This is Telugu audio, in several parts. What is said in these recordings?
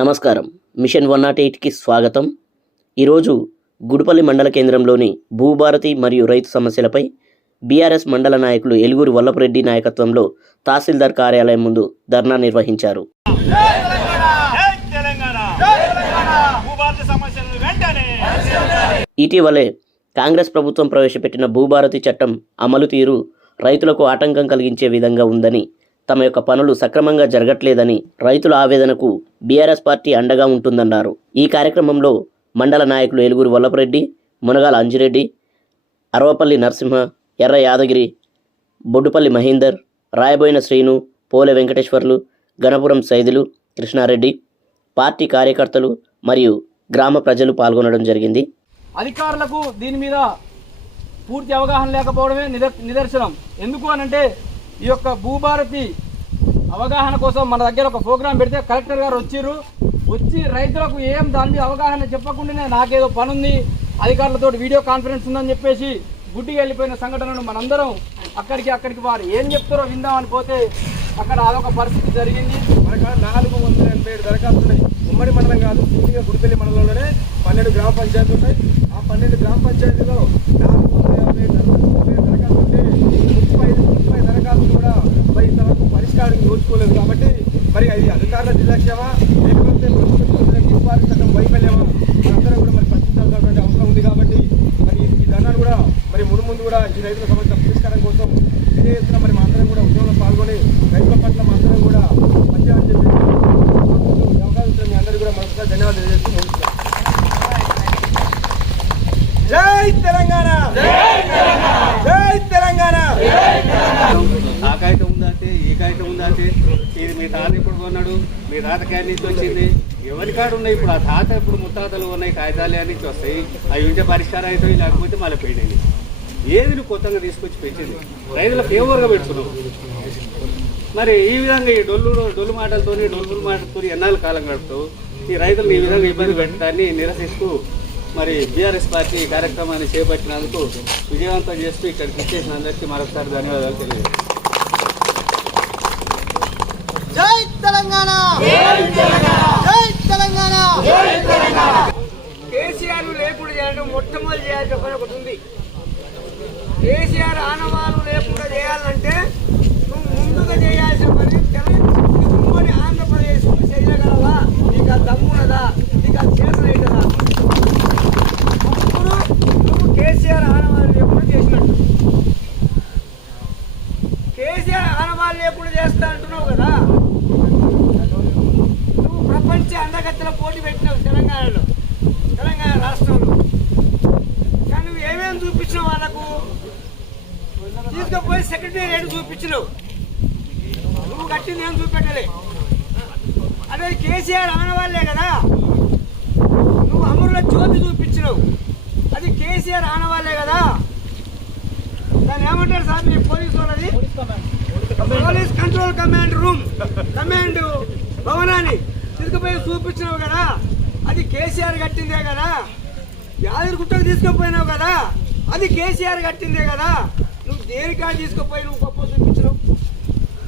నమస్కారం. మిషన్ 108కి స్వాగతం. ఈరోజు గుడిపల్లి మండల కేంద్రంలోని భూభారతి మరియు రైతు సమస్యలపై బీఆర్ఎస్ మండల నాయకులు ఎలుగురి వల్లపరెడ్డి నాయకత్వంలో తహసీల్దార్ కార్యాలయం ముందు ధర్నా నిర్వహించారు. ఇటీవలే కాంగ్రెస్ ప్రభుత్వం ప్రవేశపెట్టిన భూభారతి చట్టం అమలు తీరు రైతులకు ఆటంకం కలిగించే విధంగా ఉందని, తమ యొక్క పనులు సక్రమంగా జరగట్లేదని రైతుల ఆవేదనకు బీఆర్ఎస్ పార్టీ అండగా ఉంటుందన్నారు. ఈ కార్యక్రమంలో మండల నాయకులు ఎలుగురి వల్లపరెడ్డి, మునగాల అంజిరెడ్డి, అరవపల్లి నరసింహ, ఎర్ర యాదగిరి, బొడ్డుపల్లి మహేందర్, రాయబోయిన శ్రీను, పోలె వెంకటేశ్వర్లు, గణపురం సైదులు, కృష్ణారెడ్డి, పార్టీ కార్యకర్తలు మరియు గ్రామ ప్రజలు పాల్గొనడం జరిగింది. అధికారులకు దీని మీద పూర్తి అవగాహన లేకపోవడమే నిదర్శనం. ఎందుకు అనంటే ఈ యొక్క భూభారతి అవగాహన కోసం మన దగ్గర ఒక ప్రోగ్రాం పెడితే కలెక్టర్ గారు వచ్చి రైతులకు దాని మీద అవగాహన చెప్పకుండానే నాకేదో పని ఉంది, అధికారులతో వీడియో కాన్ఫరెన్స్ ఉందని చెప్పేసి గుడ్డిగా వెళ్ళిపోయిన సంఘటనను మనందరం అక్కడికి వారు ఏం చెప్తారో విందామని పోతే అక్కడ అదొక పరిస్థితి జరిగింది. మనకు 487 దరఖాస్తులు ఉన్నాయి. ఉమ్మడి మండలం కాదు, పూర్తిగా గుడిపల్లి మండలంలోనే 12 గ్రామ పంచాయతీలు ఉన్నాయి. ఆ 12 గ్రామ పంచాయతీలో 487 దరఖాస్తులు ఉంటే 30 దరఖాస్తులు కూడా మరి ఇంతవరకు పరిష్కారం నోచుకోలేదు. కాబట్టి మరి అది అధికారుల నిర్లక్ష్యమా లేకపోతే ప్రభుత్వం భూభారతి చట్టం వైఫల్యమా అందరూ కూడా మరి ప్రశ్నించాల్సినటువంటి అవసరం ఉంది. కాబట్టి మరి ఈ ధర్నాను కూడా మరి ముందు కూడా ఈ రైతుల సమస్య పరిష్కారం కోసం ఇదే ఎత్తున మరి మా అందరం కూడా ఉద్యోగంలో పాల్గొని రైతుల పట్ల మా అందరం కూడా పనిచేయాలని చెప్పి అవకాశం మీ అందరూ కూడా మనసుగా ధన్యవాదాలు తెలియజేస్తూ జై తెలంగాణ, జై తెలంగాణ. ఆ కాగితం ఉందంటే ఈ కాగితం ఉందంటే ఇది మీ తాత ఇప్పుడు కొన్నాడు, మీ తాత కాడి నుంచి వచ్చింది, ఎవరి కాడు ఉన్నాయి. ఇప్పుడు ఆ తాత ఇప్పుడు ముత్తాతలు ఉన్నాయి, కాగితాలు నుంచి వస్తాయి. అవి ఉంటే పరిష్కారం అవుతాయి, లేకపోతే మళ్ళీ పోయినాయి. ఏది నువ్వు కొత్తగా తీసుకొచ్చి పెంచింది రైతుల ఫేవర్గా పెట్టుకున్నావు. మరి ఈ విధంగా ఈ డొల్లు మాటలతో ఎన్నాళ్ళ కాలం గడుపుతావు. ఈ రైతులను ఈ విధంగా ఇబ్బంది పెట్టడాన్ని నిరసిస్తూ మరి బీఆర్ఎస్ పార్టీ కార్యక్రమాన్ని చేపట్టినందుకు విజయవంతం చేస్తూ ఇక్కడికి ఇచ్చేసిన అందరికీ మరొకసారి ధన్యవాదాలు తెలియజేస్తాను. జై తెలంగాణ, జై తెలంగాణ. కేసీఆర్ లేకుండా చేయడం మొట్టమొదటి చేయాల్సిన పని ఒకటి ఉంది. కేసీఆర్ ఆనవాళ్ళు లేకుండా చేయాలంటే నువ్వు ముందుగా చేయాల్సిన పని ఉమ్మడి ఆంధ్రప్రదేశ్ చేయగలవా, నీకు ఆ దమ్మున్నదా, నీకు ఆ చేతులు అవుతుందా? అప్పుడు నువ్వు కేసీఆర్ ఆనవాళ్ళు లేకుండా చేసినట్టు. కేసీఆర్ ఆనవాళ్ళు లేకుండా చేస్తా అంటున్నావు కదా, నువ్వు ప్రపంచ అందగత్తెల పోటీ పెట్టినావు తెలంగాణ రాష్ట్రంలో. కానీ నువ్వు ఏమేమి చూపించినావు వాళ్ళకు? తీసుకుపోయి సెక్రటేరియట్ చూపించినావు, నువ్వు కట్టింది ఏం చూపెట్టలే. అదే కేసీఆర్ ఆనవాళ్లే కదా. నువ్వు అమరుల జ్యోతి చూపించినావు, అది కేసీఆర్ ఆనవాళ్లే కదా. దాన్ని ఏమంటారు సార్ మీ పోలీసు వాళ్ళది? Police control command room, command భవనాన్ని తీసుకుపోయి చూపించినావు కదా, అది కేసీఆర్ కట్టిందే కదా. యాదగిరిగుట్టకు తీసుకుపోయినావు కదా, అది కేసీఆర్ కట్టిందే కదా. నువ్వు దేనికాడ తీసుకుపోయి నువ్వు గొప్ప చూపించినావు?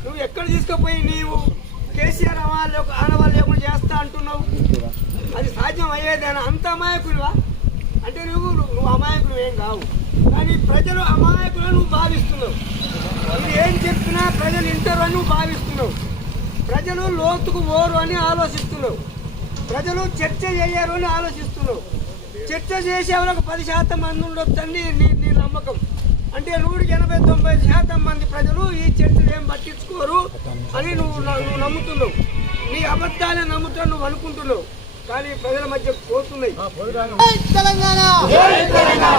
నువ్వు ఎక్కడ తీసుకుపోయి నీవు కేసీఆర్ ఆనవాళ్ళు లేకుండా చేస్తా అంటున్నావు? అది సాధ్యం అయ్యేదేనా? అంత అమాయకుడివా? అంటే నువ్వు అమాయకులు ఏం కావు, కానీ ప్రజలు అమాయకులను నువ్వు భావిస్తున్నావు. నువ్వు ఏం చెప్పినా ప్రజలు వింటారు అని నువ్వు భావిస్తున్నావు. ప్రజలు లోతుకు ఓరు అని ఆలోచిస్తున్నావు. ప్రజలు చర్చ చేయరు అని ఆలోచిస్తున్నావు. చర్చ చేసే వాళ్ళకు 10% మంది ఉండొచ్చని నీ నమ్మకం. అంటే 180-90% మంది ప్రజలు ఈ చర్చలు ఏం పట్టించుకోరు అని నువ్వు నమ్ముతున్నావు. నీ అబద్ధాలే నమ్ముతావు నువ్వు అనుకుంటున్నావు, కానీ ప్రజల మధ్య పోతున్నాయి.